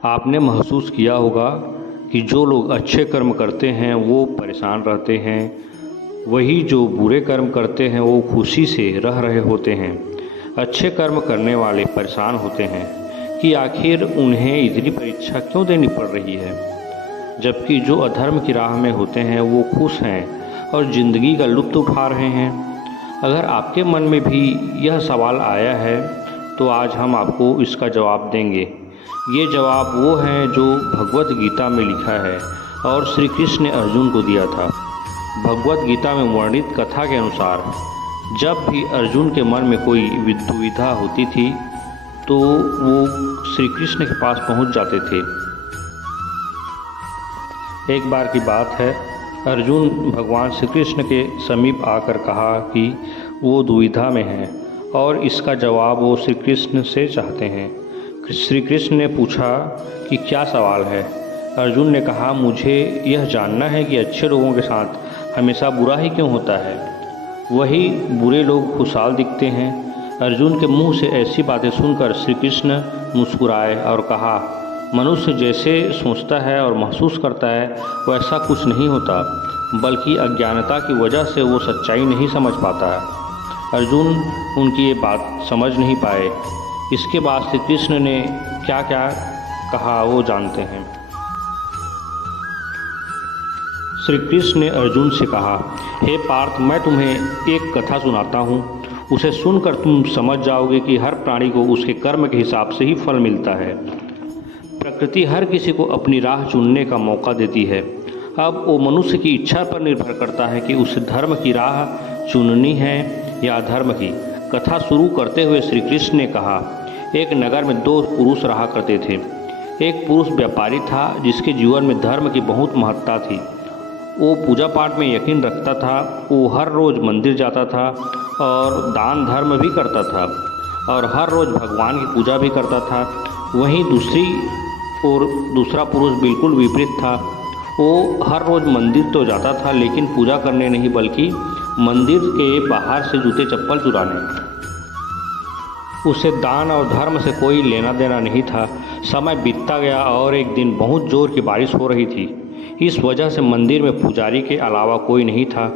आपने महसूस किया होगा कि जो लोग अच्छे कर्म करते हैं वो परेशान रहते हैं, वही जो बुरे कर्म करते हैं वो खुशी से रह रहे होते हैं। अच्छे कर्म करने वाले परेशान होते हैं कि आखिर उन्हें इतनी परीक्षा क्यों देनी पड़ रही है, जबकि जो अधर्म की राह में होते हैं वो खुश हैं और ज़िंदगी का लुत्फ़ उठा रहे हैं। अगर आपके मन में भी यह सवाल आया है तो आज हम आपको इसका जवाब देंगे। ये जवाब वो है जो भगवत गीता में लिखा है और श्री कृष्ण ने अर्जुन को दिया था। भगवत गीता में वर्णित कथा के अनुसार जब भी अर्जुन के मन में कोई दुविधा होती थी तो वो श्री कृष्ण के पास पहुंच जाते थे। एक बार की बात है, अर्जुन भगवान श्री कृष्ण के समीप आकर कहा कि वो दुविधा में हैं और इसका जवाब वो श्री कृष्ण से चाहते हैं। श्री कृष्ण ने पूछा कि क्या सवाल है। अर्जुन ने कहा, मुझे यह जानना है कि अच्छे लोगों के साथ हमेशा बुरा ही क्यों होता है, वही बुरे लोग खुशहाल दिखते हैं। अर्जुन के मुंह से ऐसी बातें सुनकर श्री कृष्ण मुस्कुराए और कहा, मनुष्य जैसे सोचता है और महसूस करता है वैसा कुछ नहीं होता, बल्कि अज्ञानता की वजह से वो सच्चाई नहीं समझ पाता है। अर्जुन उनकी ये बात समझ नहीं पाए। इसके बाद श्री कृष्ण ने क्या क्या कहा वो जानते हैं। श्री कृष्ण ने अर्जुन से कहा, हे पार्थ, मैं तुम्हें एक कथा सुनाता हूँ। उसे सुनकर तुम समझ जाओगे कि हर प्राणी को उसके कर्म के हिसाब से ही फल मिलता है। प्रकृति हर किसी को अपनी राह चुनने का मौका देती है। अब वो मनुष्य की इच्छा पर निर्भर करता है कि उसे धर्म की राह चुननी है या अधर्म की। कथा शुरू करते हुए श्री कृष्ण ने कहा, एक नगर में दो पुरुष रहा करते थे। एक पुरुष व्यापारी था जिसके जीवन में धर्म की बहुत महत्ता थी। वो पूजा पाठ में यकीन रखता था। वो हर रोज़ मंदिर जाता था और दान धर्म भी करता था और हर रोज़ भगवान की पूजा भी करता था। वहीं दूसरा पुरुष बिल्कुल विपरीत था। वो हर रोज़ मंदिर तो जाता था लेकिन पूजा करने नहीं, बल्कि मंदिर के बाहर से जूते चप्पल चुराने। उसे दान और धर्म से कोई लेना देना नहीं था। समय बीतता गया और एक दिन बहुत जोर की बारिश हो रही थी। इस वजह से मंदिर में पुजारी के अलावा कोई नहीं था।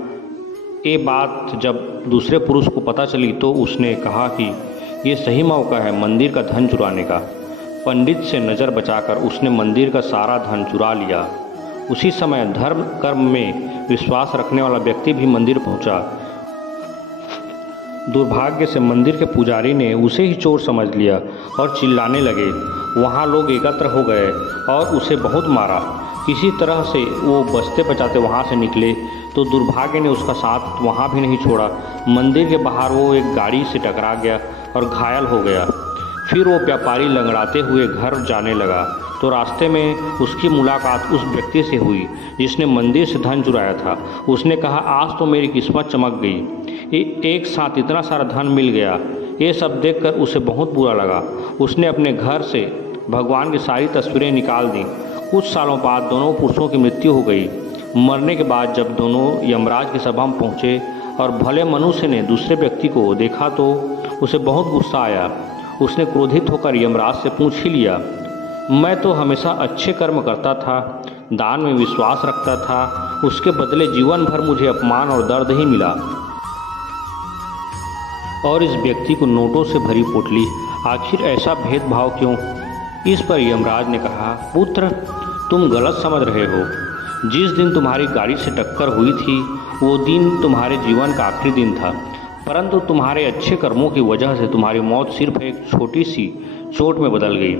ये बात जब दूसरे पुरुष को पता चली तो उसने कहा कि ये सही मौका है मंदिर का धन चुराने का। पंडित से नज़र बचाकर उसने मंदिर का सारा धन चुरा लिया। उसी समय धर्म कर्म में विश्वास रखने वाला व्यक्ति भी मंदिर पहुंचा। दुर्भाग्य से मंदिर के पुजारी ने उसे ही चोर समझ लिया और चिल्लाने लगे। वहाँ लोग एकत्र हो गए और उसे बहुत मारा। किसी तरह से वो बचते बचाते वहाँ से निकले तो दुर्भाग्य ने उसका साथ वहाँ भी नहीं छोड़ा। मंदिर के बाहर वो एक गाड़ी से टकरा गया और घायल हो गया। फिर वो व्यापारी लंगड़ाते हुए घर जाने लगा तो रास्ते में उसकी मुलाकात उस व्यक्ति से हुई जिसने मंदिर से धन चुराया था। उसने कहा, आज तो मेरी किस्मत चमक गई, एक साथ इतना सारा धन मिल गया। ये सब देखकर उसे बहुत बुरा लगा। उसने अपने घर से भगवान की सारी तस्वीरें निकाल दी। कुछ सालों बाद दोनों पुरुषों की मृत्यु हो गई। मरने के बाद जब दोनों यमराज की सभा में पहुँचे और भले मनुष्य ने दूसरे व्यक्ति को देखा तो उसे बहुत गुस्सा आया। उसने क्रोधित होकर यमराज से पूछ ही लिया, मैं तो हमेशा अच्छे कर्म करता था, दान में विश्वास रखता था, उसके बदले जीवन भर मुझे अपमान और दर्द ही मिला। और इस व्यक्ति को नोटों से भरी पोटली, आखिर ऐसा भेदभाव क्यों? इस पर यमराज ने कहा, पुत्र, तुम गलत समझ रहे हो। जिस दिन तुम्हारी गाड़ी से टक्कर हुई थी वो दिन तुम्हारे जीवन का आखिरी दिन था, परंतु तुम्हारे अच्छे कर्मों की वजह से तुम्हारी मौत सिर्फ एक छोटी सी चोट में बदल गई।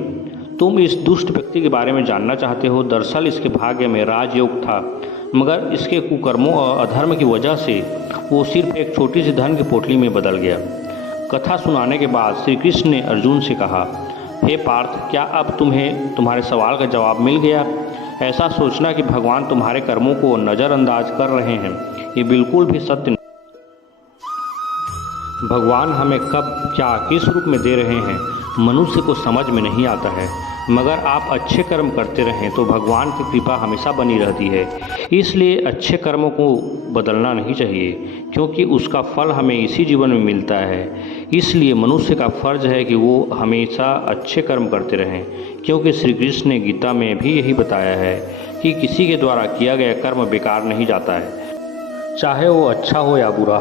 तुम इस दुष्ट व्यक्ति के बारे में जानना चाहते हो। दरअसल इसके भाग्य में राजयोग था, मगर इसके कुकर्मों और अधर्म की वजह से वो सिर्फ एक छोटी सी धन की पोटली में बदल गया। कथा सुनाने के बाद श्री कृष्ण ने अर्जुन से कहा, हे पार्थ, क्या अब तुम्हें तुम्हारे सवाल का जवाब मिल गया? ऐसा सोचना कि भगवान तुम्हारे कर्मों को नज़रअंदाज कर रहे हैं, ये बिल्कुल भी सत्य नहीं। भगवान हमें कब क्या किस रूप में दे रहे हैं मनुष्य को समझ में नहीं आता है। मगर आप अच्छे कर्म करते रहें तो भगवान की कृपा हमेशा बनी रहती है। इसलिए अच्छे कर्मों को बदलना नहीं चाहिए, क्योंकि उसका फल हमें इसी जीवन में मिलता है। इसलिए मनुष्य का फर्ज है कि वो हमेशा अच्छे कर्म करते रहें, क्योंकि श्री कृष्ण ने गीता में भी यही बताया है कि किसी के द्वारा किया गया कर्म बेकार नहीं जाता है, चाहे वो अच्छा हो या बुरा।